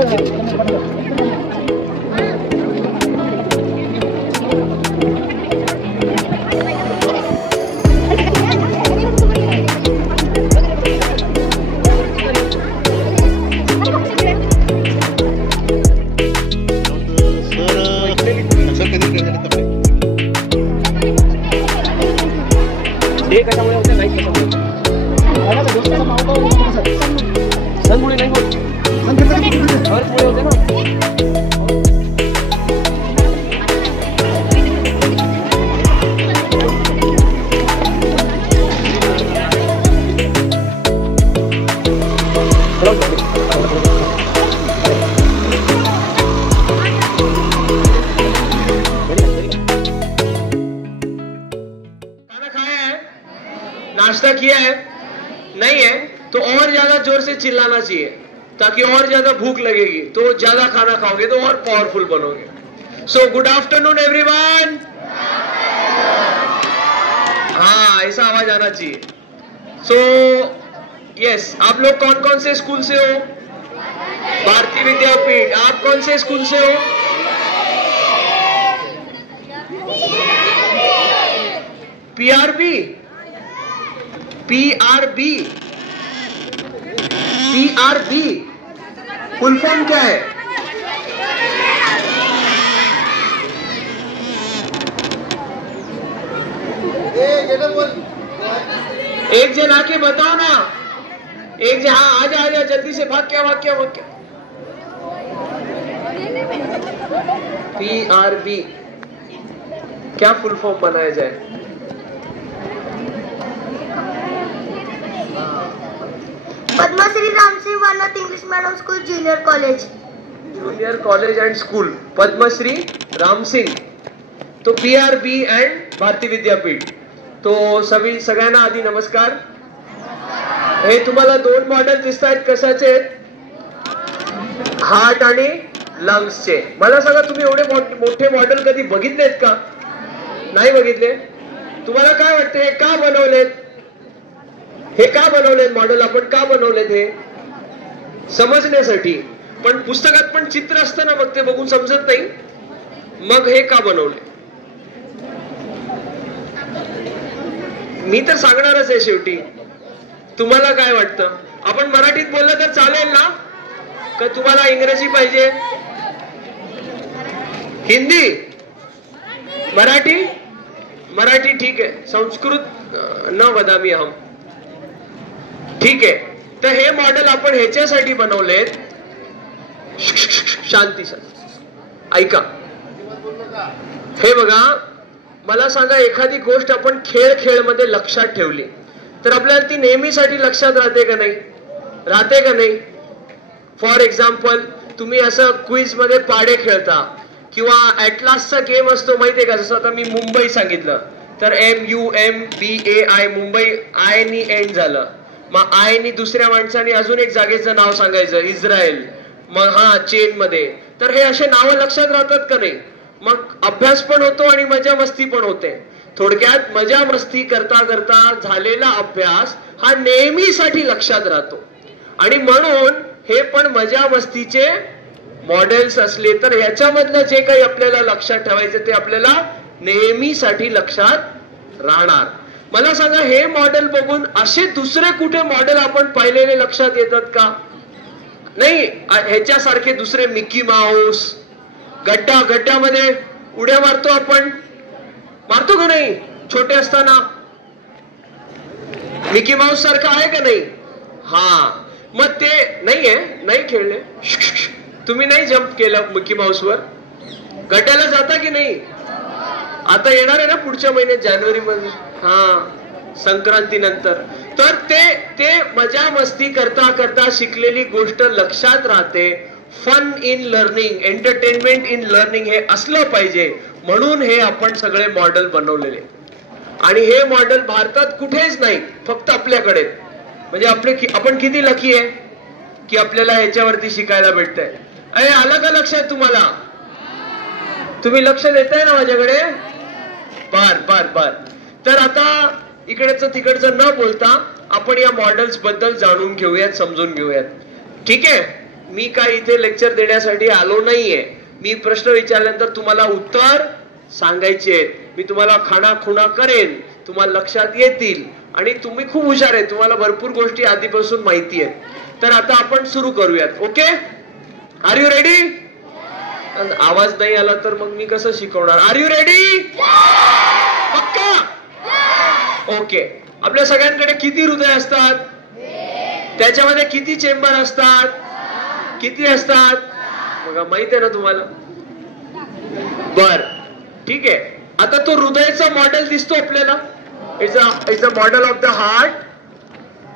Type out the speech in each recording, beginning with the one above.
हे कशामुळे होते नाही कशामुळे सणमुळे नाही होत अर्थमुळे होते ना नाश्ता किया है नहीं है तो और ज्यादा जोर से चिल्लाना चाहिए ताकि और ज्यादा भूख लगेगी तो ज्यादा खाना खाओगे तो और पावरफुल बनोगे। So good afternoon everyone. हाँ ऐसा आवाज आना चाहिए। सो यस आप लोग कौन कौन से स्कूल से हो? भारतीय विद्यापीठ। आप कौन से स्कूल से हो? पीआरबी। पीआरबी पीआरबी फुल फॉर्म क्या है? एक जन आके बताओ ना। एक जन हाँ आजा आजा जल्दी से भाग क्या भाग क्या भाग क्या। पीआरबी क्या फुल फॉर्म बनाया जाए? पद्मश्री रामसिंह वनत English medium school junior college. Junior college and school Padmashri Ram Singh. तो पीआरबी एंड भारतीय विद्यापीठ। तो सगळ्यांना आधी नमस्कार। हे तुम्हाला दोन मॉडेल दिसत आहेत कशाचे? हार्ट आणि लंग्सचे। मला सांगा तुम्ही एवढे मोठे मॉडेल कधी बघितलेत का? नाही बघितले? तुम्हाला काय वाटतं हे का बनवलेत? हे का बनवलेत मॉडेल? आपण का बनवलेत? हे समजण्यासाठी। पण पुस्तकात पण चित्र असतं ना मग ते बघून समजत नाही मग हे का बनवले? मी तर सांगणारच आहे शेवटी। तुम्हाला काय वाटतं? आपण मराठीत बोललं तर चालेल ना? का तुम्हाला इंग्रजी पाहिजे? हिंदी? मराठी? मराठी ठीक आहे। संस्कृत न वदामी हम। ठीक आहे। तर हे मॉडेल आपण ह्याच्यासाठी बनवलेत। शांती सर ऐका हे बघा मला सांगा एखादी गोष्ट आपण खेळ मध्ये लक्षात ठेवली तर आपल्याला ती नेहमीसाठी लक्षात राहते का नाही? राहते का नाही? फॉर एक्झाम्पल तुम्ही असं क्विज मध्ये पाडे खेळता किंवा ॲटलासचा गेम असतो माहितीये का? जसं आता मी मुंबई सांगितलं तर MUMBAI मुंबई आय नी एंड झालं। मग आयनी दुसऱ्या माणसाने अजून एक जागेचं नाव सांगायचं इस्रायल। मग हा चेन मध्ये। तर हे असे नाव लक्षात राहतात का नाही? मग अभ्यास पण होतो आणि मजा मस्ती पण होते। थोडक्यात मजा मस्ती करता करता झालेला अभ्यास हा नेहमीसाठी लक्षात राहतो आणि म्हणून हे पण मजा मस्तीचे मॉडेल्स असले तर ह्याच्यामधलं जे काही आपल्याला लक्षात ठेवायचं ते आपल्याला नेहमीसाठी लक्षात राहणार। मला सांगा हे मॉडेल बघून असे दुसरे कुठे मॉडेल आपण पाहिलेले लक्षात येतात का? नाही। ह्याच्यासारखे दुसरे मिकी माऊस गड्ड्यामध्ये उड्या मारतो आपण मारतो का नाही? छोटे असताना मिकी माऊस सारखं आहे का नाही? हा मग ते नाहीये नाही खेळले तुम्ही नाही जंप केलं मिकी माऊस वर? गड्ड्याला जाता की नाही? आता येणार आहे ना पुढच्या महिन्यात जानेवारी मध्ये हा संक्रांती नंतर। तर ते मजा मस्ती करता करता शिकलेली गोष्ट लक्षात राहते। Fun in learning entertainment in learning हे असलं पाहिजे म्हणून हे आपण सगळे मॉडेल बनवलेले आणि हे मॉडेल भारतात कुठेच नाही फक्त आपल्याकडे। म्हणजे आपण किती लकी आहे की आपल्याला ह्याच्यावरती शिकायला भेटतंय। अरे आलं का लक्षात तुम्हाला? तुम्ही लक्ष देताय ना माझ्याकडे? बर तर आता इकडचं तिकडचं न बोलता आपण या मॉडेल्स बद्दल जाणून घेऊयात समजून घेऊयात। ठीक आहे मी काय इथे लेक्चर देण्यासाठी आलो नाहीये. मी प्रश्न विचारल्यानंतर तुम्हाला उत्तर सांगायचे आहेत. मी तुम्हाला खाणाखुणा करेन, तुम्हाला लक्षात येतील आणि तुम्ही खूप हुशार आहे, तुम्हाला भरपूर गोष्टी आधीपासून माहिती आहेत. तर आता आपण सुरू करूयात. Okay, are you ready? आवाज नाही आला तर मग मी कसं शिकवणार? Are you ready? पक्का? ओके. आपल्या सगळ्यांकडे किती हृदय असतात? त्याच्यामध्ये किती चेंबर असतात? किती असतात? बघा, माहित आहे ना तुम्हाला? बर, ठीक आहे. आता तो हृदयाचा मॉडेल दिसतो आपल्याला. It's a model of the heart.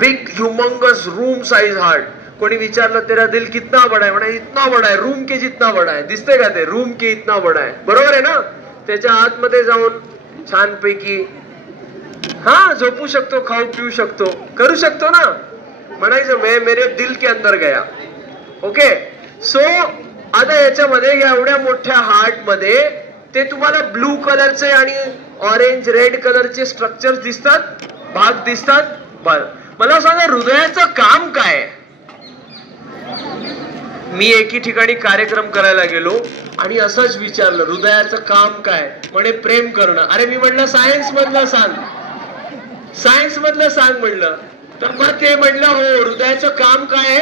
Big humongous room size heart. कोणी विचारलं तेरा दिल कितना बड़ा है, म्हणे इतना बड़ा है, रूम के जितना बड़ा है. दिसते का ते? रूम के इतना बड़ा है. बरोबर आहे ना? त्याच्या आतमध्ये जाऊन छानपैकी झोपू शकतो, खाऊ पिऊ शकतो, करू शकतो ना. म्हणायचं मैं मेरे दिल के अंदर गया. ओके. सो आता याच्यामध्ये या एवढ्या मोठ्या हार्ट मध्ये ते तुम्हाला ब्लू कलरचे आणि ऑरेंज रेड कलरचे स्ट्रक्चर दिसतात, भाग दिसतात. बरं, मला सांगा हृदयाचं काम काय? मी एके ठिकाणी कार्यक्रम करायला गेलो आणि असंच विचारलं, हृदयाचं काम काय? म्हणे प्रेम करणं. अरे मी म्हणलं सायन्स मधलं सांग, सायन्स मधलं सांग म्हणलं. तर मग ते म्हणलं हो, हृदयाचं काम काय आहे?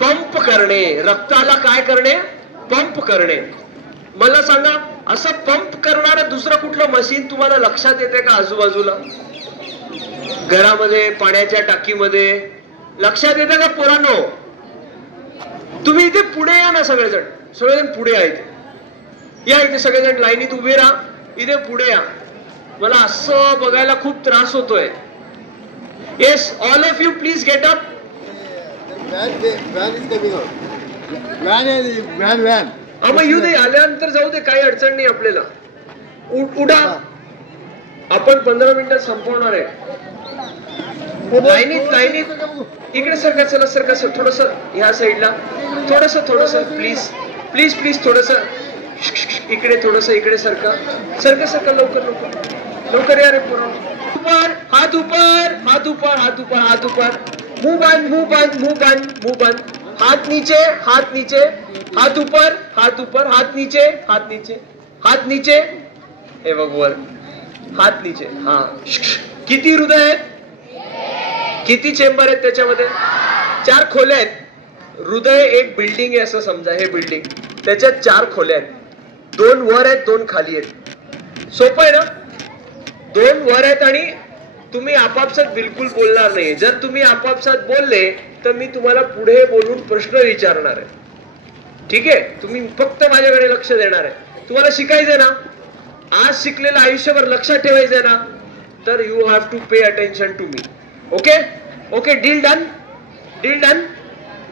पंप करणे, रक्ताला काय करणे? पंप करणे. मला सांगा, असं पंप करणारं दुसरं कुठलं मशीन तुम्हाला लक्षात येते का आजूबाजूला? घरामध्ये, पाण्याच्या टाकीमध्ये लक्षात येते का पोरांनो? तुम्ही इथे पुढे या ना, सगळेजण पुढे या. इथे या, इथे सगळेजण लाईनीत उभे राहा, इथे पुढे या. मला असं बघायला खूप त्रास होतोय. Yes, all of you please get up. मग येऊ दे, आल्यानंतर जाऊ दे, काही अडचण नाही आपल्याला. उडा, आपण 15 मिनिटात संपवणार आहे. लाईनीत इकडे सरका, चला सरका सर, थोडस ह्या साईडला, थोडस प्लीज थोडस इकडे, थोडस इकडे सरका, लवकर या रे पोरं. हात ऊपर, मुंह बंद, हाथ नीचे, हाथ ऊपर, हाथ नीचे, हे बघ वर, हात नीचे. किती हृदय आहेत? किती चेंबर आहेत त्याच्यामध्ये? 4 खोल्या आहेत. हृदय एक बिल्डिंग आहे असं समजा. हे बिल्डिंग, त्याच्यात 4 खोल्या आहेत. 2 वर आहेत, 2 खाली आहेत. सोपं आहे ना? 2 वर आहेत आणि तुम्ही आपापसात बिलकुल बोलणार नाही. जर तुम्ही आपापसात बोलले तर मी तुम्हाला पुढे बोलून प्रश्न विचारणार आहे. ठीक आहे? तुम्ही फक्त माझ्याकडे लक्ष देणार आहे. तुम्हाला शिकायचंय ना? आज शिकलेलं आयुष्यभर लक्षात ठेवायचंय ना? तर you have to pay attention to me. Okay okay, deal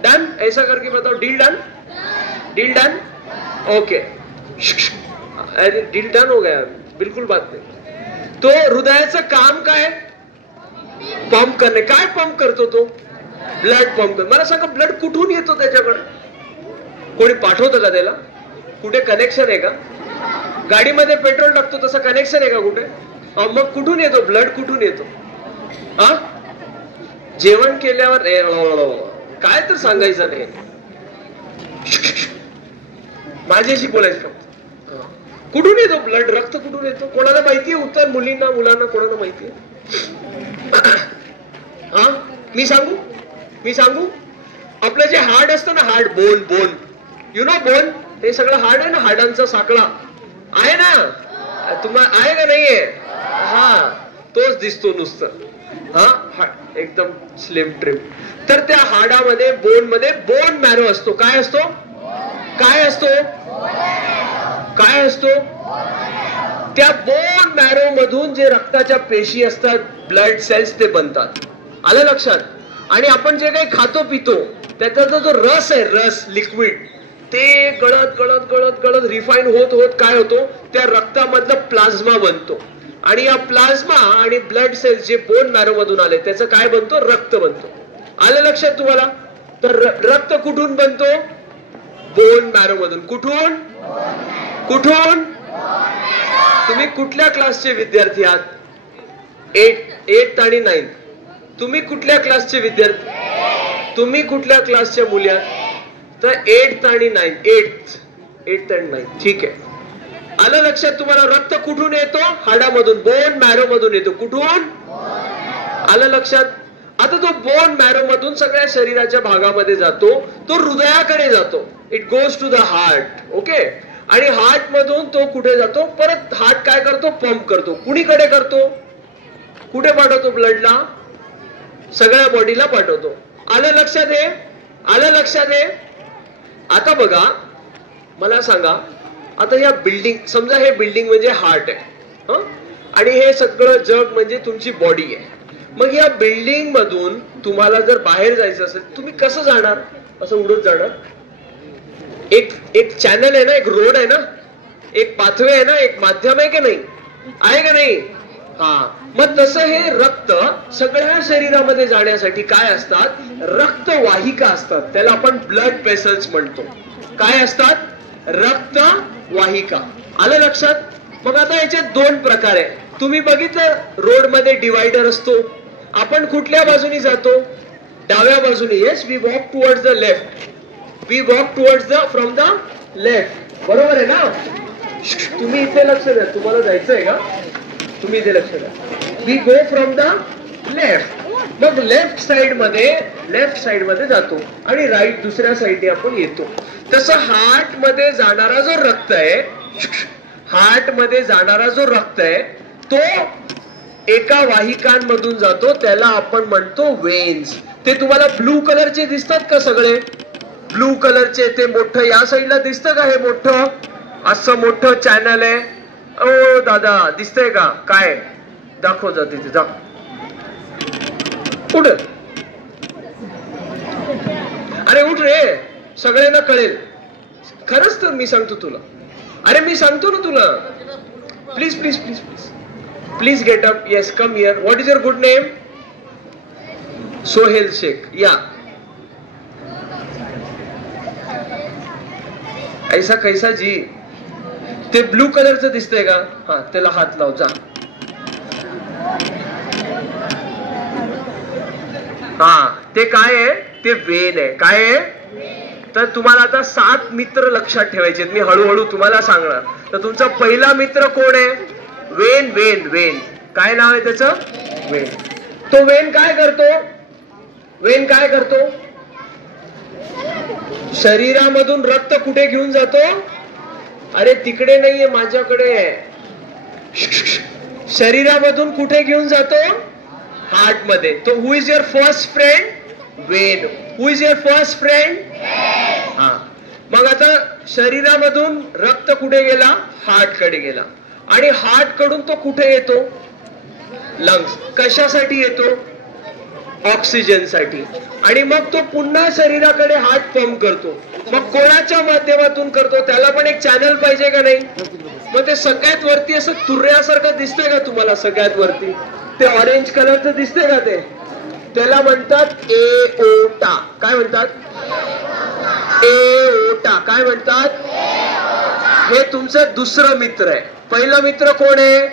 done. ऐसा करके बताओ, डील डन. ओके, अरे डील डन हो गया, बिलकुल बात नाही. तो हृदयाचं काम काय? पंप करणे. काय पंप करतो तो? ब्लड पंप करतो. मला सांगा, ब्लड कुठून येतो त्याच्याकडे? कोणी पाठवतं का त्याला? कुठे कनेक्शन आहे का? गाडीमध्ये पेट्रोल टाकतो तसं कनेक्शन आहे का कुठे? मग कुठून येतो ब्लड? कुठून येतो? जेवण केल्यावर काय तर सांगायचं नाही, माझ्याशी बोलायचं फक्त. कुठून येतो ब्लड? रक्त कुठून येतो? कोणाला माहितीये उत्तर? मुलींना, मुलांना, कोणाला माहितीये? मी सांगू आपलं जे हार्ट असतं ना, heart, bone, you know bone, हे सगळं हार्ट आहे ना, हाडांचा साखळा आहे ना, तुम्हाला आहे का नाहीये? तोच दिसतो नुसतं. एकदम स्लिम ट्रिम. तर त्या हाडामध्ये, बोन मध्ये बोन मॅरो असतो. काय असतो? त्या बोन मॅरो मधून जे रक्ताच्या पेशी असतात, ब्लड सेल्स, ते बनतात. आलं लक्षात? आणि आपण जे काही खातो पितो त्याचा जो रस आहे, रस, लिक्विड, ते गळत रिफाईन होत काय होतो? त्या रक्तामधलं प्लाझ्मा बनतो. आणि या प्लाझ्मा आणि ब्लड सेल्स जे बोन मॅरो मधून आले, त्याचं काय बनतो? रक्त बनतो. आलं लक्षात तुम्हाला? तर रक्त कुठून बनतो? बोन मॅरो मधून. कुठून? तुम्ही कुठल्या क्लासचे विद्यार्थी आहात? 8th आणि 9th. तुम्ही कुठल्या क्लासचे विद्यार्थी? तुम्ही कुठल्या क्लासच्या मुली आहात? तर 8th आणि 8th and 9th. ठीक आहे, आलं लक्षात तुम्हाला? रक्त कुठून येतो? हाडामधून, बोन मॅरो मधून येतो. कुठून? आलं लक्षात? आता तो बोन मॅरो मधून सगळ्या शरीराच्या भागामध्ये जातो, तो हृदयाकडे जातो. It goes to the heart. Okay, आणि हार्ट मधून तो कुठे जातो? परत हार्ट काय करतो? पंप करतो. कुणीकडे करतो? कुठे पाठवतो? ब्लडला, सगळ्या बॉडीला पाठवतो. आलं लक्षात आहे? आलं लक्षात आहे? आता बघा, मला सांगा, आता या बिल्डिंग, समजा हे बिल्डिंग म्हणजे हार्ट आहे, आणि हे सगळं जग म्हणजे तुमची बॉडी आहे. मग या बिल्डिंग मधून तुम्हाला जर बाहेर जायचं असेल, तुम्ही कसं जाणार? असं उडत जाणार? एक चॅनल आहे ना, एक रोड आहे ना, एक पाथवे आहे ना, एक माध्यम आहे की नाही? आहे का नाही? हा, मग तसं हे रक्त सगळ्या शरीरामध्ये जाण्यासाठी काय असतात? रक्तवाहिका असतात. त्याला आपण ब्लड वेसल्स म्हणतो. काय असतात? रक्तवाहिका. आलं लक्षात? मग आता याच्यात 2 प्रकार आहे. तुम्ही बघितलं, रोड मध्ये डिवायडर असतो. आपण कुठल्या बाजूनी जातो? डाव्या बाजूने. Yes, we walk towards the left. We walk towards the from the left. बरोबर आहे ना? तुम्ही इथे लक्ष द्या, तुम्हाला जायचंय का? तुम्ही इथे लक्ष द्या. We go from the left. मग लेफ्ट साइड मध्ये जातो आणि राईट दुसऱ्या साइडने आपण येतो. तसं हार्ट मध्ये जाणारा जो रक्त आहे, हार्ट मध्ये जाणारा जो रक्त आहे, तो एका वाहिकांमधून जातो. त्याला आपण म्हणतो वेन्स. ते तुम्हाला ब्लू कलरचे दिसतात का? सगळे ब्लू कलरचे. ते मोठं या साईडला दिसतं का? हे मोठं असं मोठं चॅनल आहे. ओ दादा, दिसतंय का? काय दाखव, जा तिथे जा. उठ, अरे उठ रे, सगळ्यांना कळेल. खरंच तर मी सांगतो तुला. अरे मी सांगतो ना तुला. Please please please please please get up. Yes, come here. What is your good name? Sohail Shaikh. या. ऐसा कैसा जी? ते ब्लू कलरचं दिसतंय का? हा, त्याला हात लाव, जा. हा, ते काय आहे? ते वेन आहे. काय आहे? तर तुम्हाला आता 7 मित्र लक्षात ठेवायचे. मी हळूहळू तुम्हाला सांगणार. तर तुमचा पहिला मित्र कोण आहे? वेन. वेन वेन काय नाव आहे त्याचं? वेन. तो वेन काय करतो? वेन काय करतो? शरीरामधून रक्त कुठे घेऊन जातो? अरे तिकडे नाहीये, माझ्याकडे आहे. शरीरामधून कुठे घेऊन जातो? हार्ट मध्ये. तो who is your first friend? वेन. Who is your first friend? हा. मग आता शरीरामधून रक्त कुठे गेला? हार्ट कडे गेला. आणि हार्ट कडून तो कुठे येतो? लंग्स. कशासाठी येतो? ऑक्सिजन साठी. आणि मग तो पुन्हा शरीराकडे हार्ट पंप करतो. मग कोणाच्या माध्यमातून करतो? त्याला पण एक चॅनल पाहिजे का नाही? मग ते सगळ्यात वरती असं तुर्यासारखं दिसतंय का तुम्हाला? सगळ्यात वरती ते ऑरेंज कलरचं दिसतंय का? ते त्याला म्हणतात एओटा. काय म्हणतात? एओटा. काय म्हणतात? हे तुमचं दुसरं मित्र आहे. पहिला मित्र कोण आहे?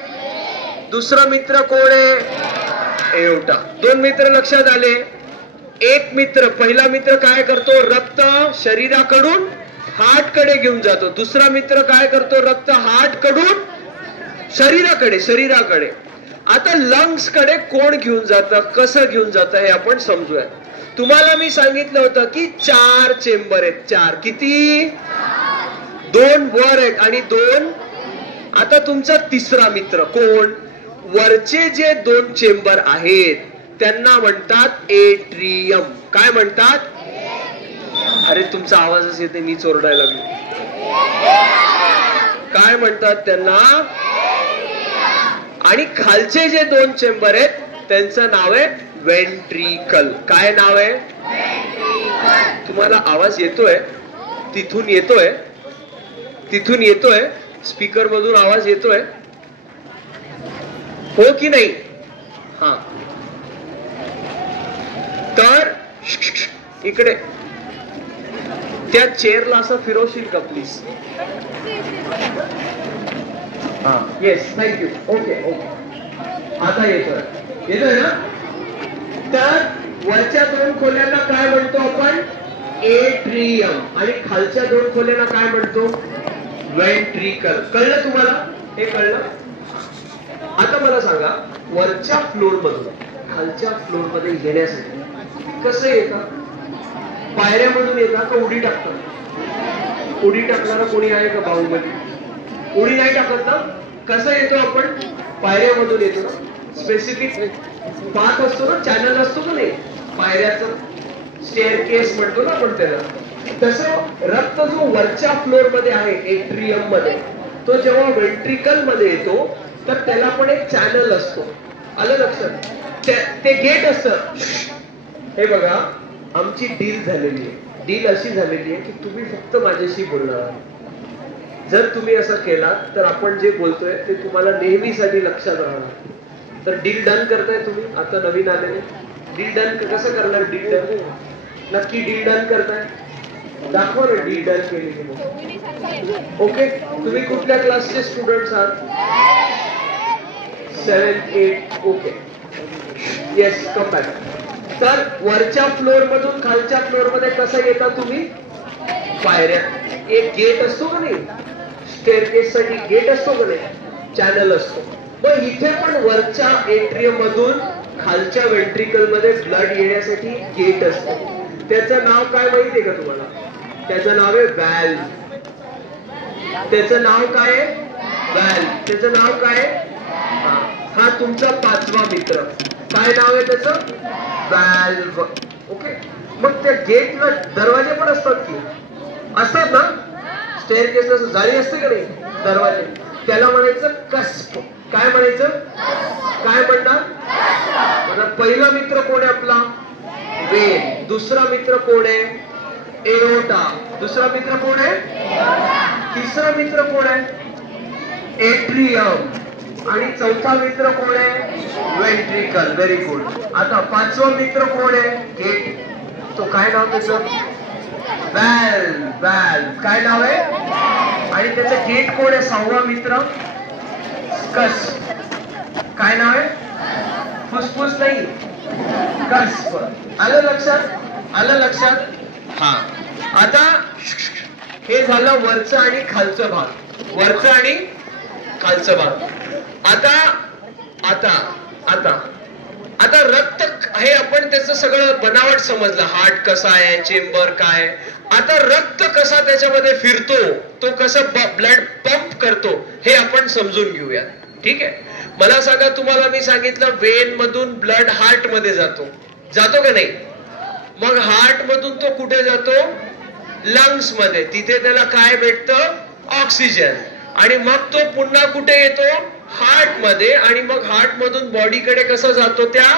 दुसरा मित्र कोण आहे? एओटा. 2 मित्र लक्षात आले. एक मित्र, पहिला मित्र काय करतो? रक्त शरीराकडून हार्ट कडे घेऊन जातो. दुसरा मित्र काय करतो? रक्त हार्ट कडून शरीराकडे. आता लंग्स कडे कोण घेऊन जातं? कसं घेऊन जातं? हे आपण समजूया. तुम्हाला मी सांगितलं होतं की 4 चेंबर आहेत. 4 किती? 2 वर आहेत आणि 2. आता तुमचा तिसरा मित्र कोण? वरचे जे 2 चेंबर आहेत त्यांना म्हणतात एट्रियम. काय म्हणतात? अरे तुमचा आवाजच येते, मी चोरडायला लागलो. काय म्हणतात त्यांना? आणि खालचे जे 2 चेंबर आहेत त्यांचं नाव आहे वेंट्रिकल. काय नाव आहे? तुम्हाला आवाज येतोय? तिथून येतोय स्पीकर मधून आवाज येतोय? हो की नाही? हा. तर इकडे त्या चेअरला असं फिरवशील का प्लीज? हा. Yes, thank you. ओके. आता येतोय ना? तर वरच्या 2 खोल्यांना काय म्हणतो आपण? एट्रियम आणि खालच्या दोन खोल्यांना काय म्हणतो वेंट्रिकल. कळलं तुम्हाला? हे कळलं? आता मला सांगा वरच्या फ्लोर मधून खालच्या फ्लोर मध्ये येण्यासाठी कसं येतात? पायऱ्यामधून येतात का उडी टाकतात? उडी टाकणारा कोणी आहे का बाहुबली? उडी नाही टाकत ना. कसं येतो आपण? पायऱ्यामधून येतो ना. स्पेसिफिक पाथ असतो ना, चॅनल असतो का नाही पायऱ्याचं, स्टेअरकेस म्हणतो ना आपण त्याला. तसं रक्त जो वरच्या फ्लोर मध्ये आहे एट्रियम मध्ये, तो जेव्हा वेंट्रिकल मध्ये येतो तर त्याला पण एक चॅनल असतो. आलं लक्षात? ते गेट असतं. हे बघा आमची डील झालेली आहे. डील अशी झालेली आहे की तुम्ही फक्त माझ्याशी बोलणार आहात. जर तुम्ही असं केला तर आपण जे बोलतोय ते तुम्हाला नेहमीसाठी लक्षात राहणार. तर डील डन करताय तुम्ही? आता नवीन आलेले डील डन कसं करणार? डील डन नक्की डील डन करताय? दाखवा ना डील डन केली. ओके, तुम्ही कुठल्या क्लासचे स्टुडंट्स आहात? 7, 8. Okay, yes, come back. तर वरच्या फ्लोर मधून खालच्या फ्लोर मध्ये कसं येता तुम्ही? पायऱ्या. एक गेट असतो का नाही, स्टेअरकेस साठी गेट असतो का नाही, चॅनल असतो. मग इथे पण वरच्या एट्रियम मधून खालच्या वेंट्रिकल मध्ये ब्लड येण्यासाठी गेट असतो. त्याचं नाव काय माहितीये का तुम्हाला? त्याचं नाव आहे व्हॅल्व. त्याचं नाव काय आहे? व्हॅल्व. त्याचं नाव काय आहे? हा तुमचा पाचवा मित्र. काय नाव आहे त्याचं? व्हॅल्व. ओके, मग त्या गेटला दरवाजे पण असतात की असतात ना? स्टेअरकेसला जाळी असते का नाही दरवाजे, त्याला म्हणायचं कस्प. काय म्हणायचं? काय म्हणणार? पहिला मित्र कोण आहे आपला? वेन. दुसरा मित्र कोण आहे? एओर्टा. दुसरा मित्र कोण आहे? तिसरा मित्र कोण आहे? एट्रियम. आणि चौथा मित्र कोण आहे? वेंट्रिकल. Very good. आता पाचवा मित्र कोण आहे? गेट. तो काय नाव त्याचं? व्हॅल्व. व्हॅल्व. काय नाव आहे? आणि त्याचं गेट कोण आहे? सहावा मित्र कस्प. काय नाव आहे? फुसफुस नाही, कस्प. आलं लक्षात? आलं लक्षात? हा. आता हे झालं वरचं आणि खालचं भाग. वरचं आणि खालचं भाग. आता आता आता आता रक्त हे आपण त्याचं सगळं बनावट समजलं. हार्ट कसा आहे, चेंबर काय. आता रक्त कसा त्याच्यामध्ये फिरतो, तो कसा ब्लड पंप करतो हे आपण समजून घेऊया. ठीक आहे? मला सांगा, तुम्हाला मी सांगितलं वेन मधून ब्लड हार्ट मध्ये जातो. जातो का नाही? मग हार्ट मधून तो कुठे जातो? लंग्स मध्ये. तिथे त्याला काय भेटतं? ऑक्सिजन. आणि मग तो पुन्हा कुठे येतो? हार्ट मध्ये. आणि मग हार्ट मधून बॉडीकडे कसा जातो? त्या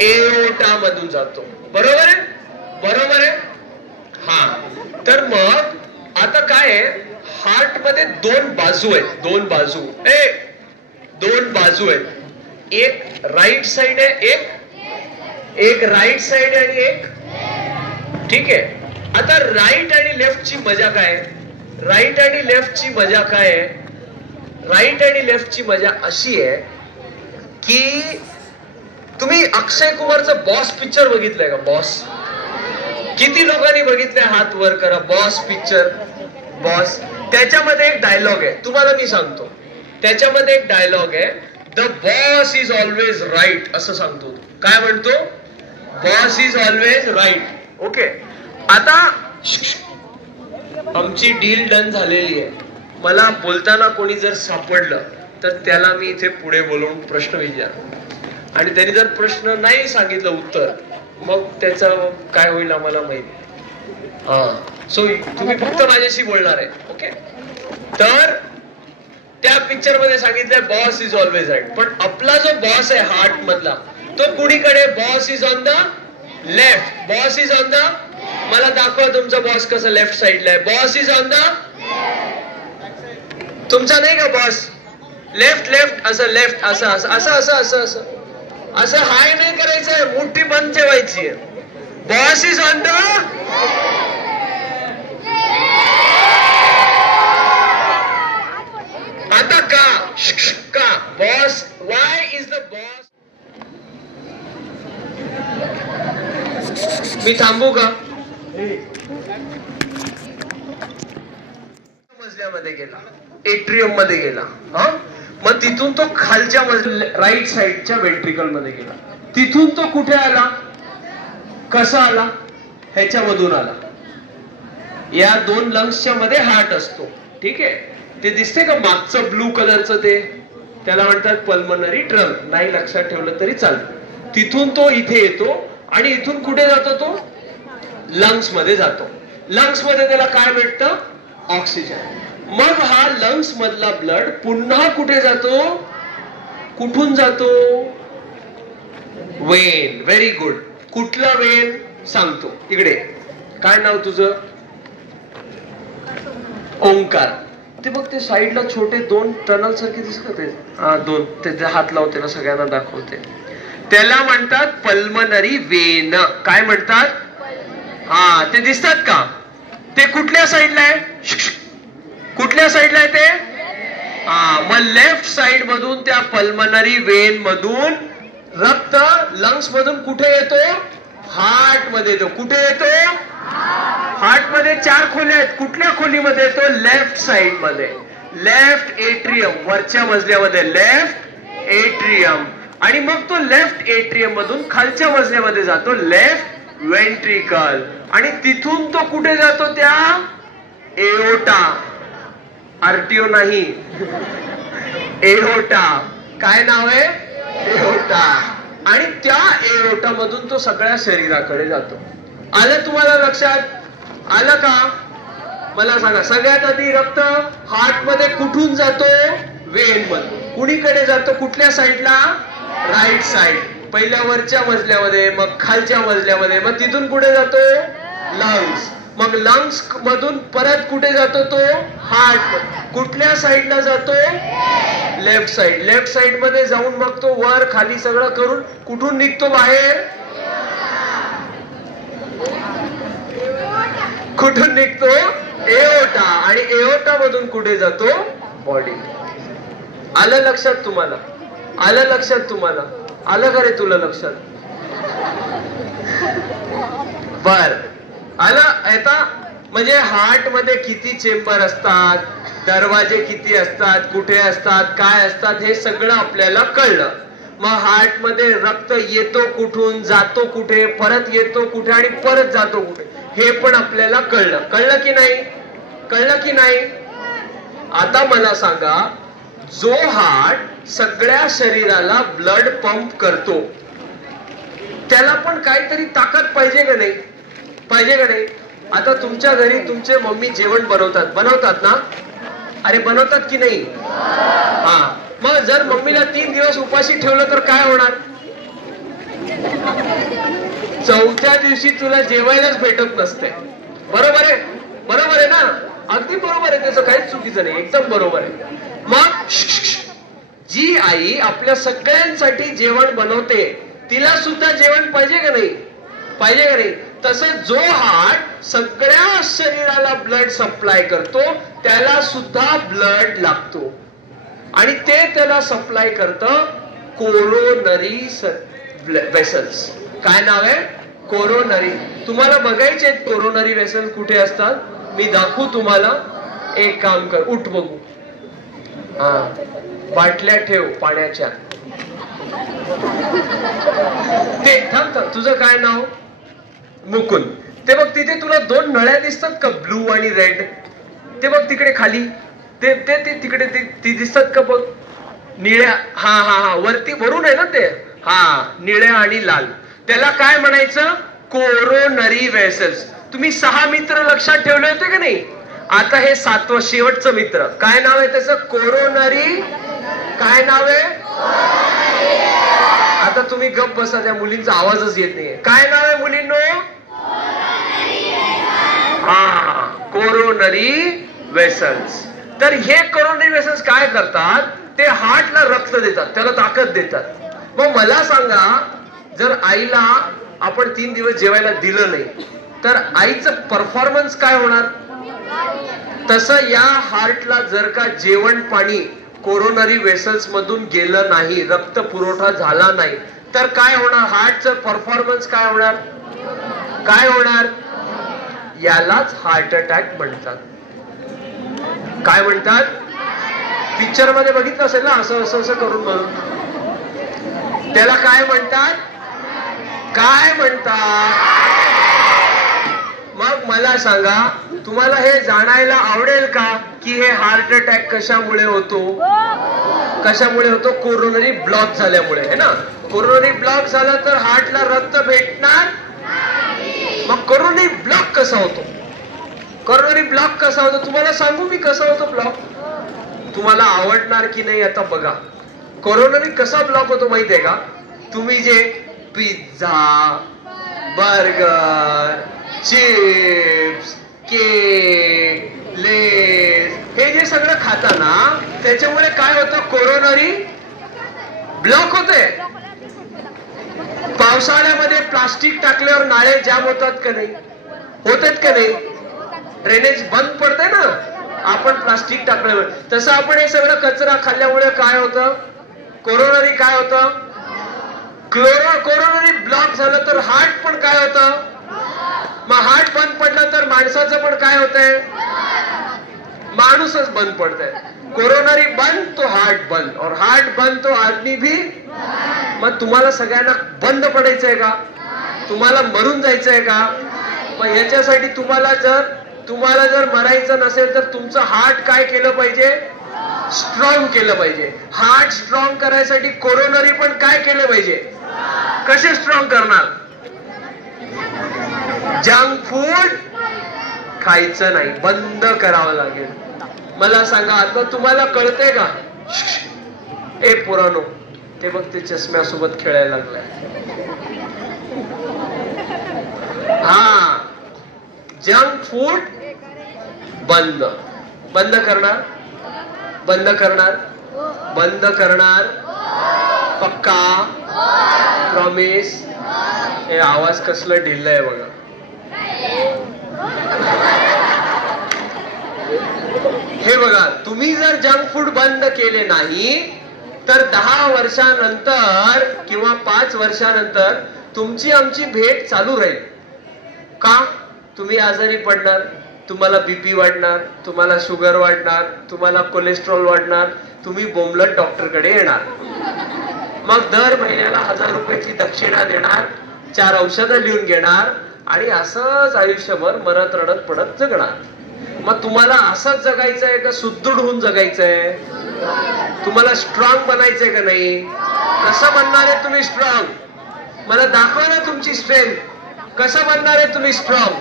एओर्टा मधून जातो. बरोबर आहे? बरोबर आहे? हा. तर मग आता काय आहे, हार्ट मध्ये दोन बाजू आहेत. दोन बाजू दोन बाजू आहेत. एक राईट साइड आहे, एक राईट साइड आणि एक. ठीक आहे? आता राईट आणि लेफ्टची मजा काय? राईट आणि लेफ्टची मजा काय आहे? राईट आणि लेफ्टची मजा अशी आहे की तुम्ही अक्षय कुमारचं बॉस पिक्चर बघितलंय का? बॉस. किती लोकांनी बघितलंय? हात वर करा. Boss picture. बॉस. त्याच्यामध्ये एक डायलॉग आहे, तुम्हाला मी सांगतो. त्याच्यामध्ये एक डायलॉग आहे, the boss is always right असं सांगतो. काय म्हणतो? Boss is always right. Okay. आता आमची डील डन झालेली आहे. मला बोलताना कोणी जर सापडलं तर त्याला मी इथे पुढे बोलवून प्रश्न विचार, आणि त्यांनी जर प्रश्न नाही सांगितलं उत्तर, मग त्याचं काय होईल आम्हाला माहिती. सो तुम्ही फक्त माझ्याशी बोलणार आहे. ओके. तर त्या पिक्चर मध्ये सांगितलंय बॉस इज ऑलवेज राईट. पण आपला जो बॉस आहे हार्ट मधला, तो कुणीकडे? Boss is on the left. Boss is on the. मला दाखवा तुमचा बॉस कसं लेफ्ट साइडला आहे. Boss is on the. तुमचा नाही का बॉस? लेफ्ट लेफ्ट असं, लेफ्ट असं असं असं असं असं असं असं हाय नाही करायचंय, मुठी बंद ठेवायची आहे. Boss is on the. आता का boss? Why is the boss? मी थांबू का? मजल्यामध्ये गेला, एट्रियम मध्ये गेला, हा मग तिथून तो खालच्या राईट साइडच्या वेंट्रिकल मध्ये गेला. तिथून तो कुठे आला, कसा आला? ह्याच्यामधून आला. या दोन लंग्सच्या मध्ये हार्ट असतो, ठीक आहे. ते दिसते का मागचं ब्लू कलरचं, ते त्याला म्हणतात पल्मनरी ट्रंक. नाही लक्षात ठेवलं तरी चालतं. तिथून तो इथे येतो आणि इथून कुठे जातो? तो लंग्स मध्ये जातो. लंग्स मध्ये त्याला काय भेटतं? ऑक्सिजन. मग हा लंग्स मधला ब्लड पुन्हा कुठे जातो? कुठून जातो? वेन. Very good. कुठला वेन सांगतो इकडे. काय नाव तुझं? ओंकार. ते बघ ते साईडला छोटे दोन टनल सारखे दिसत. हा दोन. ते हात लावते ना सगळ्यांना दाखवते. त्याला म्हणतात पल्मनरी वेन. काय म्हणतात? हा ते दिसतात का? ते कुठल्या साईडला आहे? कुठल्या साईडला आहे ते? हा मग लेफ्ट साइड मधून त्या पल्मनरी वेन मधून रक्त लंग्स मधून कुठे येतो? हार्ट मध्ये येतो. कुठे येतो? हार्ट मध्ये 4 खोल्या आहेत. कुठल्या खोलीमध्ये येतो? लेफ्ट साइड मध्ये. Left atrium. वरच्या मजल्यामध्ये लेफ्ट एट्रियम. आणि मग तो लेफ्ट एट्रियम मधून खालच्या मजल्यामध्ये जातो लेफ्ट वेंट्रिकल. आणि तिथून तो कुठे जातो? त्या एओटा. आरटीओ नाही, एओटा. काय नाव आहे? एओटा. आणि त्या एओटा मधून तो सगळ्या शरीराकडे जातो. आलं तुम्हाला लक्षात? आलं का? मला सांगा. सगळ्यात आधी रक्त हार्ट मध्ये कुठून जातो? वेन मधून. कुणीकडे जातो? कुठल्या साईडला? Right side. पहिल्या वरच्या मजल्यामध्ये, मग खालच्या मजल्यामध्ये, मग तिथून कुठे जातो? लंग्स. मग लंग्स मधून परत कुठे जातो? तो हार्ट. कुठल्या साईडला जातो? Left side. लेफ्ट साइड मध्ये जाऊन मग तो वर खाली सगळं करून कुठून निघतो बाहेर? कुठून निघतो? एओटा. आणि एओटा मधून कुठे जातो? बॉडी. आलं लक्षात तुम्हाला? आलं लक्षात तुम्हाला? आलं का रे तुला लक्षात? बर आलं. आता म्हणजे हार्ट मध्ये किती चेंबर असतात, दरवाजे किती असतात, कुठे असतात, काय असतात, हे सगळं आपल्याला कळलं. मग हार्ट मध्ये रक्त येतो कुठून, जातो कुठे, परत येतो कुठे आणि परत जातो कुठे, हे पण आपल्याला कळलं. कळलं की नाही? कळलं की नाही? आता मला सांगा, जो हार्ट सगळ्या शरीराला ब्लड पंप करतो त्याला पण काहीतरी ताकद पाहिजे का नाही? पाहिजे का नाही? आता तुमच्या घरी तुमचे मम्मी जेवण बनवतात ना? अरे बनवतात की नाही? हा मग जर मम्मीला 3 दिवस उपाशी ठेवलं तर काय होणार? चौथ्या दिवशी तुला जेवायलाच भेटत नसते. बरोबर आहे? बरोबर आहे ना? अगदी बरोबर आहे. त्याचं काहीच चुकीचं नाही. एकदम बरोबर आहे. मग जी आई आपल्या सगळ्यांसाठी जेवण बनवते तिला सुद्धा जेवण पाहिजे का नाही? पाहिजे का नाही? तसं जो हार्ट सगळ्या शरीराला ब्लड सप्लाय करतो त्याला सुद्धा ब्लड लागतो. आणि ते त्याला सप्लाय करतं कोरोनरी वेसल्स. काय नाव आहे? कोरोनरी. तुम्हाला बघायचे आहेत कोरोनरी वेसल कुठे असतात? मी दाखवू तुम्हाला. एक काम कर, उठ बघू. हा बाटल्या ठेव पाण्याच्या. ते थांब. तुझं काय नाव? मुकुंद. ते बघ तिथे तुला 2 नळ्या दिसतात का? ब्लू आणि रेड. ते बघ तिकडे खाली. ते ते तिकडे ती दिसतात का? बघ निळ्या. हा हा हा वरती वरून आहे ना ते. हा निळ्या आणि लाल. त्याला काय म्हणायचं? Coronary vessels. तुम्ही 6 मित्र लक्षात ठेवले होते का नाही? आता हे 7वं शेवटचं मित्र. काय नाव आहे त्याचं? कोरोनरी. काय नाव आहे? आता तुम्ही गप बसा, त्या मुलींचा आवाजच येत नाहीये. काय नाव आहे मुलींनो? हा कोरोनरी वेसल्स. तर हे कोरोनरी वेसल्स काय करतात? ते हार्टला रक्त देतात, त्याला ताकद देतात. मग मला सांगा, जर आईला आपण 3 दिवस जेवायला दिलं नाही तर आईचं परफॉर्मन्स काय होणार? तसं या हार्टला जर का जेवण पाणी कोरोनरी वेसल्स मधून गेलं नाही, रक्त पुरवठा झाला नाही तर काय होणार? हार्टचं परफॉर्मन्स काय होणार? काय होणार? यालाच हार्ट अटॅक म्हणतात. काय म्हणतात? पिक्चर मध्ये बघितलं असेल ना, असं असं असं करून म्हणून. त्याला काय म्हणतात? काय म्हणतात? मग मला सांगा, तुम्हाला हे जाणायला आवडेल का की हे हार्ट अटॅक कशामुळे होतो? कशामुळे होतो? कोरोनरी ब्लॉक झाल्यामुळे, है ना. कोरोनरी ब्लॉक झाला तर हार्टला रक्त भेटणार. मग कोरोनरी ब्लॉक कसा होतो? कोरोनरी ब्लॉक कसा होतो तुम्हाला सांगू मी, कसा होतो ब्लॉक. तुम्हाला आवडणार की नाही आता बघा. कोरोनरी कसा ब्लॉक होतो माहितीये का? तुम्ही जे पिझ्झा, बर्गर, चिप्स, केक, लेस हे जे सगळं खाता ना, त्याच्यामुळे काय होतं? कोरोनरी ब्लॉक होते. पावसाळ्यामध्ये प्लास्टिक टाकल्यावर नाळे जाम होतात का नाही? होतात का नाही? ड्रेनेज बंद पडते ना आपण प्लास्टिक टाकल्यावर. तसं आपण हे सगळं कचरा खाल्ल्यामुळे काय होतं? कोरोनरी काय होतं? कोरोनरी ब्लॉक झालं तर हार्ट पण काय होतं? मग हार्ट बंद पडलं तर माणसाचं पण काय होतंय? माणूसच बंद पडतंय. कोरोनरी बंद तो हार्ट बंद, और हार्ट बंद तो आदमी भी. मग तुम्हाला सगळ्यांना बंद पडायचंय का? तुम्हाला मरून जायचंय का? मग याच्यासाठी तुम्हाला जर मरायचं नसेल तर तुमचं हार्ट काय केलं पाहिजे? स्ट्रॉंग केलं पाहिजे. हार्ट स्ट्रॉंग करायसाठी कोरोनरी पण काय केलं पाहिजे? कसे स्ट्रॉंग करणार? जंक फूड खायचं नाही, बंद करावं लागेल. मला सांगा, आता तुम्हाला कळतंय का? ए पुरानो, ते बघ ते चष्म्यासोबत खेळायला लागलाय. हा, जंक फूड बंद. बंद करणार? बंद करणार? बंद करणार? पक्का? प्रॉमिस? हे आवाज कसलं ढिल्लं आहे बघा. हे बघा, तुम्ही जर जंक फूड बंद केले नाही तर 10 वर्षानंतर किंवा 5 वर्षानंतर तुमची आमची भेट चालू राहील. का? तुम्ही आजारी पडणार, तुम्हाला बीपी वाढणार, तुम्हाला शुगर वाढणार, तुम्हाला कोलेस्ट्रॉल वाढणार, तुम्ही बोंबलत डॉक्टरकडे येणार. मग दर महिन्याला 1000 रुपयाची दक्षिणा देणार, 4 औषधं लिहून घेणार आणि असंच आयुष्यभर मरत रडत पडत जगणार. मग तुम्हाला असंच जगायचंय का सुदृढ होऊन जगायचंय? तुम्हाला स्ट्रॉंग बनायचंय का नाही? कसं बनणार आहे तुम्ही स्ट्रॉंग? मला दाखवा ना तुमची स्ट्रेंथ. कसं बनणार आहे तुम्ही स्ट्रॉंग?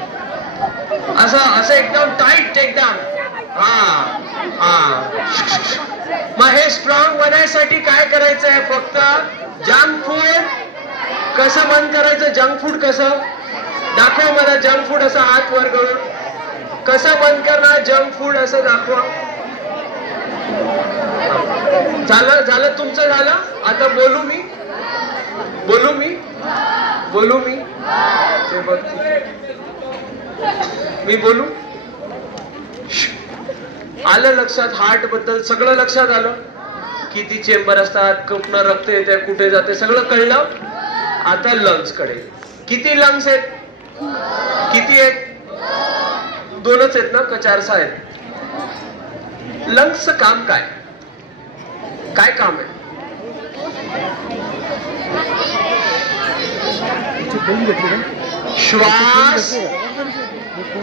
असं एकदम टाईट एकदम. मग हे स्ट्रॉंग बनायसाठी काय करायचंय? फक्त जंक फूड कसं बंद करायचं? जंक फूड कसं? दाखवा मला जंक फूड. असं हात वर करून कसं बंद करणार जंक फूड? असं दाखवा. झालं तुमचं झालं. आता बोलू मी. मी बोलू. आलं लक्षात? हार्ट बद्दल सगळं लक्षात आलं. किती चेंबर असतात, कुठनं रक्त येते, कुठे जाते, सगळं कळलं. आता लंग्स कडे. किती लंग्स आहेत? किती आहेत? 2च आहेत ना का 4 आहेत? लंग्सचं काम काय? काय काम आहे?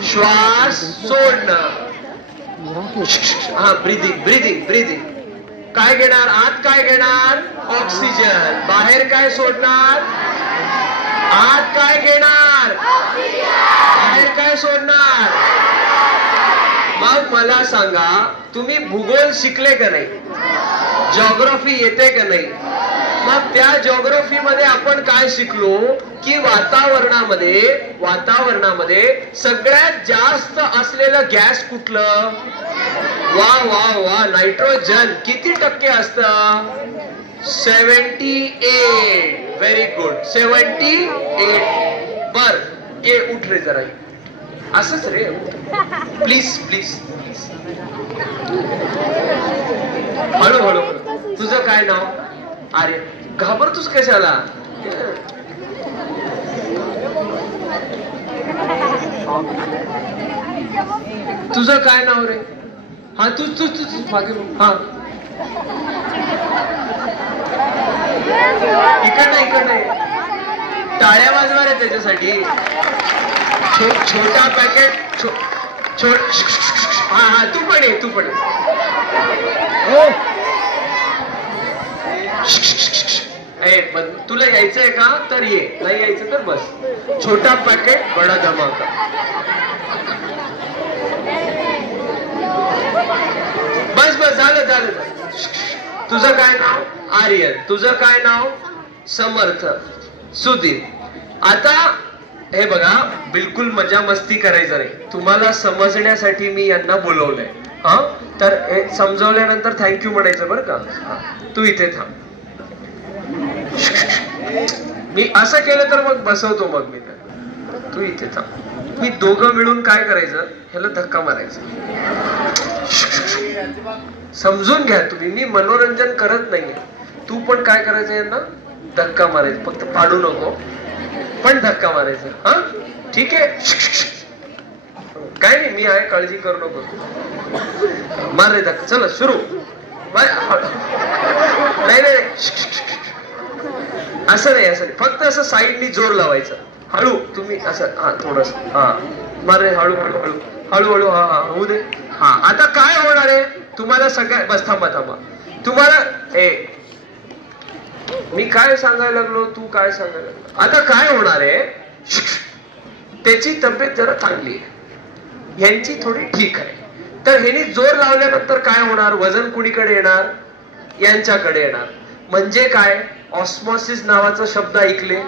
श्वास सोडणं. हा, ब्रीदिंग. काय घेणार? आत काय घेणार? ऑक्सिजन. बाहेर काय सोडणार? आत काय घेणार? बाहेर काय सोडणार? मग मला सांगा, तुम्ही भूगोल शिकले का नाही? जिओग्राफी येते का नाही? मग त्या जिओग्राफी मध्ये आपण काय शिकलो की वातावरणामध्ये सगळ्यात जास्त असलेलं गॅस कुठलं? वा, नायट्रोजन. किती टक्के असतं? 78. Very good, 78. बर, ये उठ रे जरा. असंच रे, प्लीज. हळू. तुझं काय नाव? अरे घाबरतोस कशाला? तुझं काय नाव रे? हा तूच मागे हा इकडे टाळ्या वाजणार आहे त्याच्यासाठी. छोटा पॅकेट हा तू पण ये. तुला यायचंय का तर ये, नाही यायचं तर बस. छोटा पॅकेट बडा धमाका. बस झालं. तुझं काय नाव? आर्यन. तुझं काय नाव? समर्थ. सुधीर. आता हे बघा, बिलकुल मजा मस्ती करायचं नाही. तुम्हाला समजण्यासाठी मी यांना बोलवलंय. हा तर हे समजवल्यानंतर थँक्यू म्हणायचं बरं का. तू इथे थांब. मी असं केलं तर मग बसवतो मग मी त्याला. तू इथे थांब. मी दोघं मिळून काय करायचं, ह्याला धक्का मारायचा. समजून घ्या तुम्ही, मी मनोरंजन करत नाहीये. तू पण काय करायचं, यांना धक्का मारायचं. फक्त पाडू नको, पण धक्का मारायचा. हा ठीक आहे. काय नाही, मी आहे, काळजी करू नको. मार रे धक्का. चला सुरू. नाही असं नाही. फक्त असं साईडनी जोर लावायचं. हळू तुम्ही असं. हा थोडस. हा मार रे. हळू. हा होऊ दे. हा आता काय होणार आहे तुम्हाला सगळ्या. बस थांबा. तुम्हाला मी काय सांगायला लागलो, तू काय सांगायला लागलो. आता काय होणार आहे, त्याची तब्येत जरा चांगली आहे, यांची थोडी ठीक आहे. तर ह्यांनी जोर लावल्यानंतर काय होणार, वजन कुणीकडे येणार, यांच्याकडे येणार. म्हणजे काय, ऑस्मॉसिस नावाचा शब्द ऐकले.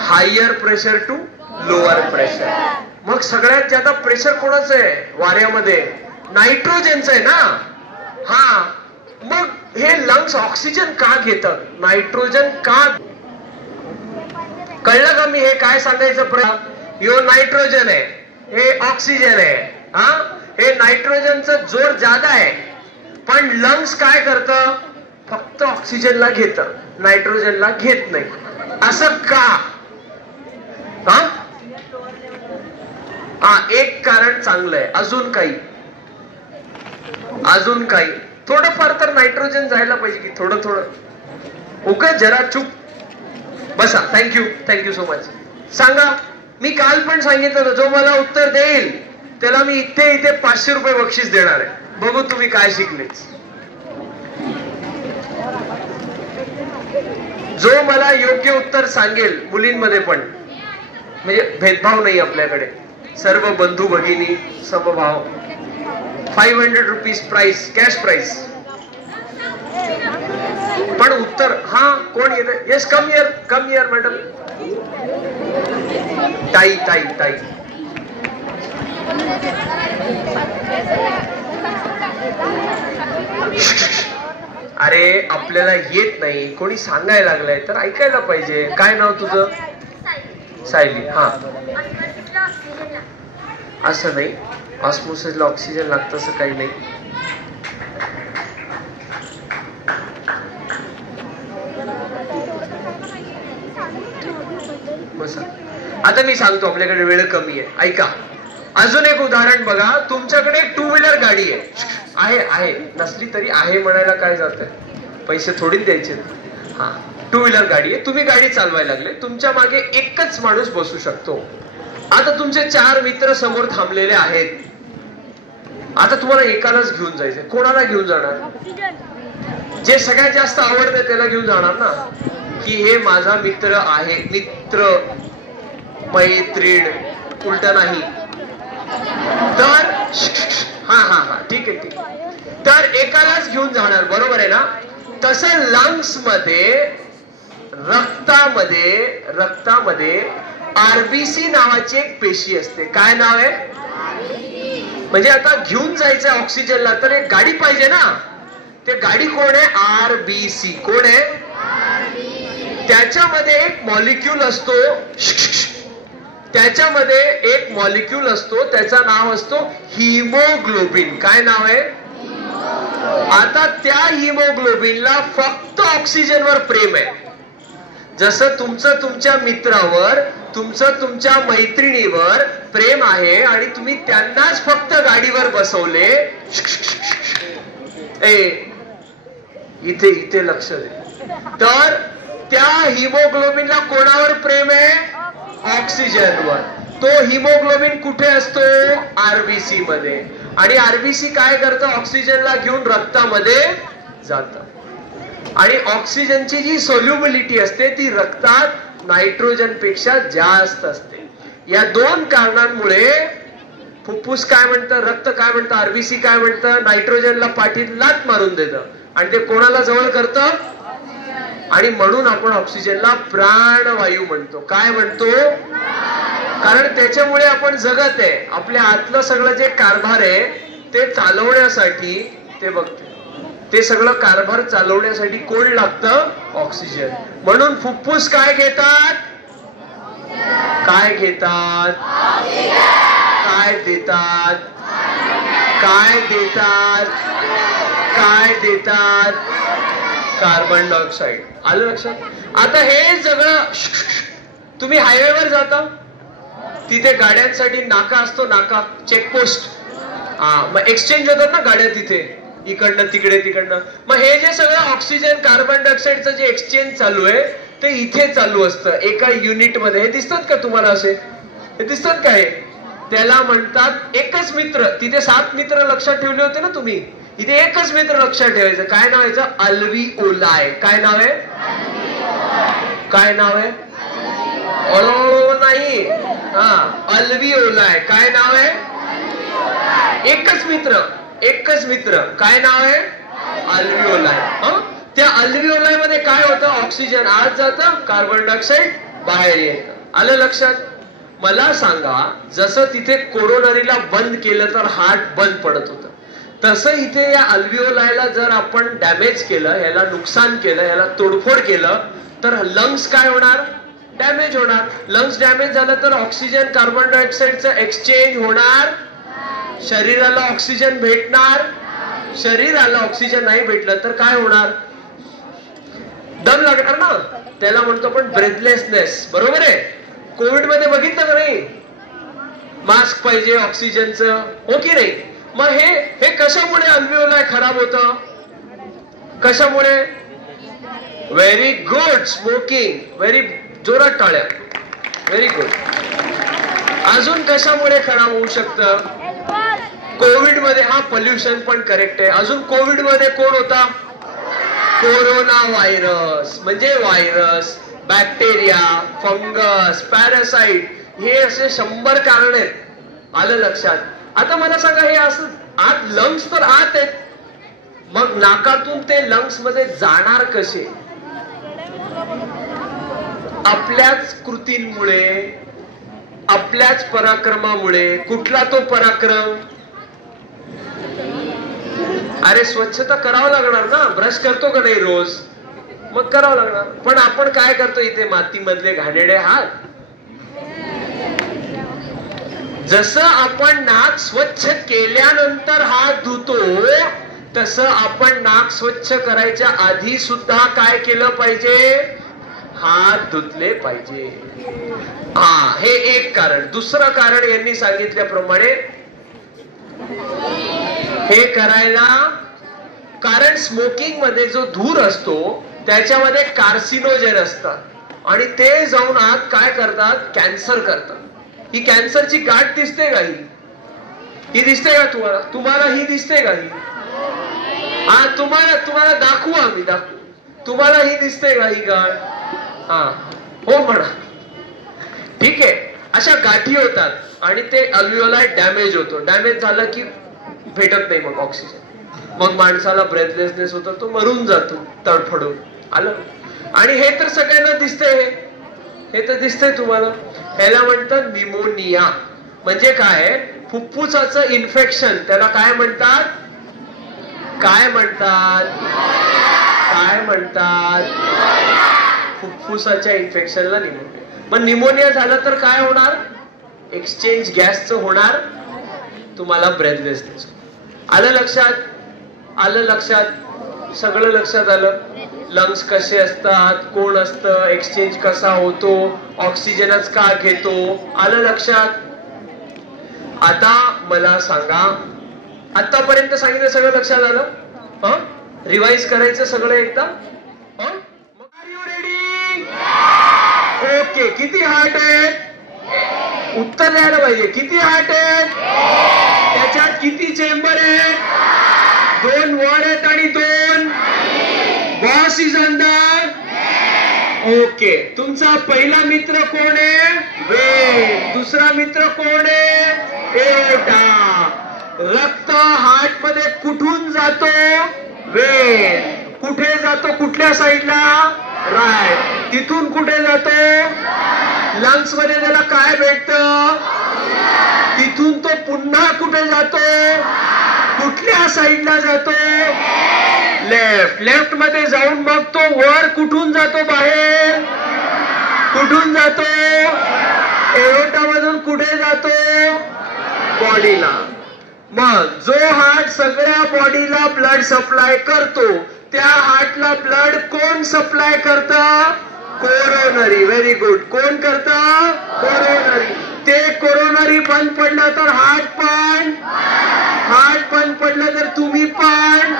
Higher pressure to lower pressure. मग सगळ्यात जास्त प्रेशर कोणाचं आहे वाऱ्यामध्ये? नायट्रोजनचं आहे ना. हा मग हे लंग्स ऑक्सिजन का घेतात, नायट्रोजन का? कळलं का मी हे काय सांगायचं? यो नायट्रोजन आहे, हे ऑक्सिजन आहे. हा हे नायट्रोजनचं जोर ज्यादा आहे, पण लंग्स काय करतं, फक्त ऑक्सिजनला घेतं, नायट्रोजनला घेत नाही. असं का? हा एक कारण चांगलं आहे. अजून काही थोडंफार तर नायट्रोजन जायला पाहिजे की थोडं. ओके जरा चुप बसा. Thank you so much. सांगा, मी काल पण सांगितलं, जो मला उत्तर देईल त्याला मी इथे 500 रुपये बक्षीस देणार आहे. बघू तुम्ही काय शिकले. जो मला योग्य उत्तर सांगेल, मुलींमध्ये पण, म्हणजे भेदभाव नाही आपल्याकडे, सर्व बंधू भगिनी समभाव, 500 रुपीज प्राइस, कॅश प्राइस. पण उत्तर हा कोण येत? Yes, come here madam. ताई. अरे आपल्याला येत नाही, कोणी सांगायला लागलंय तर ऐकायला पाहिजे. काय नाव तुझं? सायली. हा असं नाही, ऑस्मोसिसला ऑक्सिजन लागतं असं काही नाही. आता मी सांगतो, आपल्याकडे वेळ कमी आहे, ऐका. अजून एक उदाहरण बघा. तुमच्याकडे 2 व्हीलर गाडी आहे, नसली तरी आहे म्हणायला काय जातंय, पैसे थोडी द्यायचे. हा 2 व्हीलर गाडी आहे, तुम्ही गाडी चालवायला लागले, तुमच्या मागे एकच माणूस बसू शकतो. आता तुमचे 4 मित्र समोर थांबलेले आहेत. आता तुम्हाला एकालाच घेऊन जायचंय. कोणाला घेऊन जाणार? जे सगळ्यात जास्त आवडतं त्याला घेऊन जाणार ना, की हे माझा मित्र आहे. मित्र मैत्रीण उलट नाही. तर हा ठीक आहे. तर एकालाच घेऊन जाणार, बरोबर आहे ना. तसं लंग्स मध्ये, रक्तामध्ये आरबीसी नावाची एक पेशी असते. काय नाव आहे? म्हणजे आता घेऊन जायचं ऑक्सिजनला तर एक गाडी पाहिजे ना. ते गाडी कोण आहे? आरबीसी. कोण आहे? त्याच्यामध्ये एक मॉलिक्यूल असतो, त्याचं नाव असतो हिमोग्लोबिन. काय नाव आहे? आता त्या हिमोग्लोबिनला फक्त ऑक्सिजनवर प्रेम आहे. जसं तुमचं तुमच्या मित्रावर तुमचं तुमच्या मैत्रिणीवर प्रेम आहे आणि तुम्ही त्यांनाच फक्त गाडीवर बसवले, इथे इथे लक्ष दे, तर त्या हिमोग्लोबिनला कोणावर प्रेम आहे? ऑक्सिजनवर. तो हिमोग्लोबिन कुठे असतो? आरबीसी मध्ये. आणि आरबीसी काय करतं? ऑक्सिजनला घेऊन रक्तामध्ये जातं. आणि ऑक्सिजनची जी सोल्युबिलिटी असते ती रक्तात नायट्रोजन पेक्षा जास्त असते. या दोन कारणांमुळे फुफ्फुस काय म्हणतं, रक्त काय म्हणतं, आरबीसी काय म्हणतं, नायट्रोजनला पाठीत लात मारून देतं आणि ते कोणाला जवळ करतं? आणि म्हणून आपण ऑक्सिजनला प्राणवायू म्हणतो. काय म्हणतो? कारण त्याच्यामुळे आपण जगत आहे. आपल्या आतलं सगळं जे कारभार आहे ते चालवण्यासाठी, ते बघते, ते सगळं कारभार चालवण्यासाठी कोण लागतं? ऑक्सिजन. म्हणून फुफ्फुस काय घेतात? काय घेतात? काय देतात? काय देतात? काय देतात? Carbon dioxide. आलं लक्षात? आता हे सगळं, तुम्ही हायवेवर जाता, तिथे गाड्यांसाठी नाका असतो, नाका, चेकपोस्ट. मग एक्सचेंज होतात ना गाड्या तिथे, इकडनं तिकडे तिकडनं. मग हे जे सगळं ऑक्सिजन कार्बन डायऑक्साईडचं जे एक्सचेंज चालू आहे ते इथे चालू असतं, एका युनिट मध्ये. हे दिसतात का तुम्हाला? असे हे दिसतात का? हे त्याला म्हणतात एकच मित्र. तिथे 7 मित्र लक्षात ठेवले होते ना तुम्ही, इथे एकच मित्र लक्षात ठेवायचं. काय नाव आहे? अल्व्हिओलाय. काय नाव आहे? काय नाव आहे? नाही, अल्व्हिओलाय. काय नाव आहे? एकच मित्र, एकच मित्र. काय नाव आहे? अल्व्हिओलाय. त्या अल्व्हिओलाय मध्ये काय होतं? ऑक्सिजन आत जातं, कार्बन डायऑक्साईड बाहेर येतं. आलं लक्षात? मला सांगा, जसं तिथे कोरोनरीला बंद केलं तर हार्ट बंद पडत होतं, तसं इथे या अल्व्हिओलायला जर आपण डॅमेज केलं, याला नुकसान केलं, याला तोडफोड केलं, तर लंग्स काय होणार? डॅमेज होणार. लंग्स डॅमेज झालं तर ऑक्सिजन कार्बन डायऑक्साईडचं एक्सचेंज होणार, शरीराला ऑक्सिजन भेटणार. शरीराला ऑक्सिजन नाही भेटलं तर काय होणार? दम लागणार ना. त्याला म्हणतो आपण ब्रेथलेसनेस. बरोबर आहे? कोविड मध्ये बघितलं का नाही? मास्क पाहिजे ऑक्सिजनचं, हो की नाही? मग हे कशामुळे अल्व्हिओलाय खराब होतं? कशामुळे? Very good, smoking. व्हेरी जोरात टाळ्या. Very good. अजून कशामुळे खराब होऊ शकतं? कोविड मध्ये, हा पोल्युशन पण करेक्ट आहे. अजून कोविड मध्ये कोण होता? Corona virus. म्हणजे व्हायरस, बॅक्टेरिया, फंगस, पॅरासाइट, हे असे 100 कारण आहेत. आलं लक्षात? आता मला सांगा, हे असं आत लंग्स तर आत आहेत, मग नाकातून ते लंग्स मध्ये जाणार कसे? आपल्याच कृतींमुळे, आपल्याच पराक्रमामुळे. कुठला तो पराक्रम? अरे स्वच्छता करावं लागणार ना. ब्रश करतो का नाही रोज? मग करावं लागणार. पण आपण काय करतो? इथे मातीमधले घाणेरडे हात. जसं आपण नाक स्वच्छ केल्यानंतर हात धुतो, तसं आपण नाक स्वच्छ करायच्या आधी सुद्धा काय केलं पाहिजे? हात धुतले पाहिजे. हे एक कारण. दुसरं कारण यांनी सांगितल्याप्रमाणे हे करायला, कारण स्मोकिंग मध्ये जो धूर असतो त्याच्यामध्ये कार्सिनोजेन असतात आणि ते जाऊन आत काय करतात? कॅन्सर करतात. ही कॅन्सरची गाठ दिसते का? ही दिसते का तुम्हाला? तुम्हाला ही दिसते का? ही तुम्हाला दाखवू, आम्ही दाखवू. तुम्हाला ही दिसते का ही गाठ? हो म्हणा. ठीक आहे. अशा गाठी होतात आणि ते अल्व्हिओलाय डॅमेज होतो. डॅमेज झालं की भेटत नाही मग ऑक्सिजन, मग माणसाला ब्रेथलेसनेस होतो, तो मरून जातो तडफडून. आलं? आणि हे तर सगळ्यांना दिसतंय. हे तर दिसतंय तुम्हाला. ह्याला म्हणतात निमोनिया. म्हणजे काय? फुफ्फुसाचं इन्फेक्शन. त्याला काय म्हणतात? काय म्हणतात? काय म्हणतात? फुफ्फुसाच्या इन्फेक्शनला निमोनिया. मग निमोनिया झालं तर काय होणार? एक्सचेंज गॅसचं होणार, तुम्हाला ब्रेथलेसनेस. आलं लक्षात? आलं लक्षात? सगळं लक्षात आलं? लंग्स कसे असतात, कोण असतं, एक्सचेंज कसा होतो, ऑक्सिजनच का घेतो, आलं लक्षात? आता मला सांगा, आतापर्यंत सांगितलं सगळं लक्षात आलं? रिवाइज करायचं सगळं एकदा? Are you ready? ओके. किती हार्ट आहेत? उत्तर द्यायला पाहिजे. किती हार्ट आहेत? त्याच्यात किती चेंबर आहेत? 2 वर आहेत आणि 2 बॉस इज अंडर. ओके. तुमचा पहिला मित्र कोण आहे? वेन. दुसरा मित्र कोण आहे? एटा. रक्त हार्ट मध्ये कुठून जातो? वेन. कुठे जातो? कुठल्या साईडला? राईट. तिथून कुठे जातो? लंग्स मध्ये त्याला काय भेटतं? तिथून तो पुन्हा कुठे जातो? कुठल्या साईडला जातो? लेफ्ट. लेफ्ट मध्ये जाऊन मग तो वर कुठून जातो? बाहेर. कुठून जातो? एओर्टा मधून कुठे जातो? बॉडीला. मग जो हार्ट सगळ्या बॉडीला ब्लड सप्लाय करतो, त्या हार्टला ब्लड कोण सप्लाय करतं? कोरोनरी. Very good. कोण करतं? कोरोनरी. ते कोरोनरी बंद पडलं तर हार्ट बंद पडलं तर तुम्ही पण.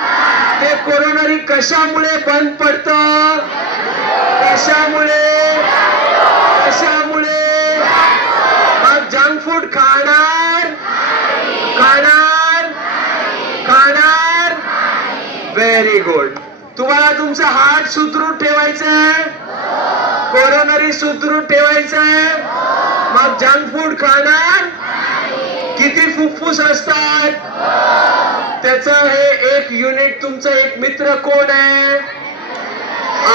ते कोरोनरी कशामुळे बंद पडतं? कशामुळे? मग जंक फूड खाणार? Very good. तुम्हाला तुमचं हार्ट सुदृढ ठेवायचंय, कोरोनरी सुदृढ ठेवायचंय, मग जंक फूड खाणार? किती फुफ्फुस असतात? त्याचं हे एक युनिट. तुमचं एक मित्र कोण आहे?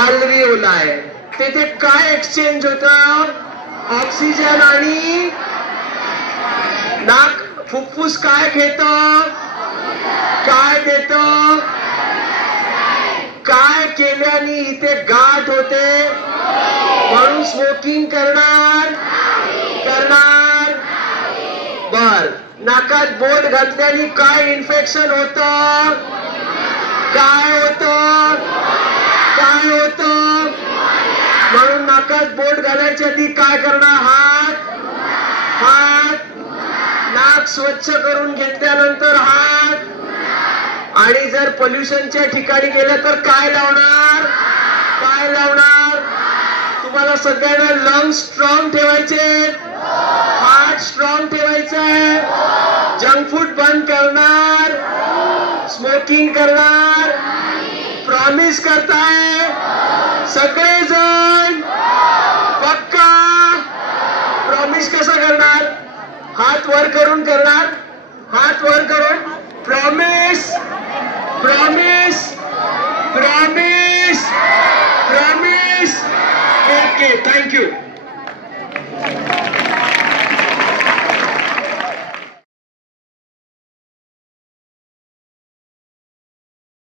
अल्व्हिओलाई. तेथे काय एक्सचेंज होतं? ऑक्सिजन आणि नाक. फुफ्फुस काय घेतं? काय देतं? काय केल्याने इथे गाठ होते? म्हणून स्मोकिंग करणार? बर. नाकात बोट घातल्याने काय इन्फेक्शन होतं? काय होतं? म्हणून नाकात बोट घालायच्या आधी काय करणार? हात. नाक स्वच्छ करून घेतल्यानंतर हात. आणि जर पोल्युशनच्या ठिकाणी गेलं तर काय लावणार? तुम्हाला सगळ्यांना लंग्स स्ट्रॉंग ठेवायचे, हार्ट स्ट्रॉंग ठेवायचंय, जंक फूड बंद करणार, स्मोकिंग करणार. प्रॉमिस करताय सगळेजण? पक्का? प्रॉमिस कसं करणार? हात वर करून करणार. हात वर करून. प्रॉमिस. ओके. थँक्यू.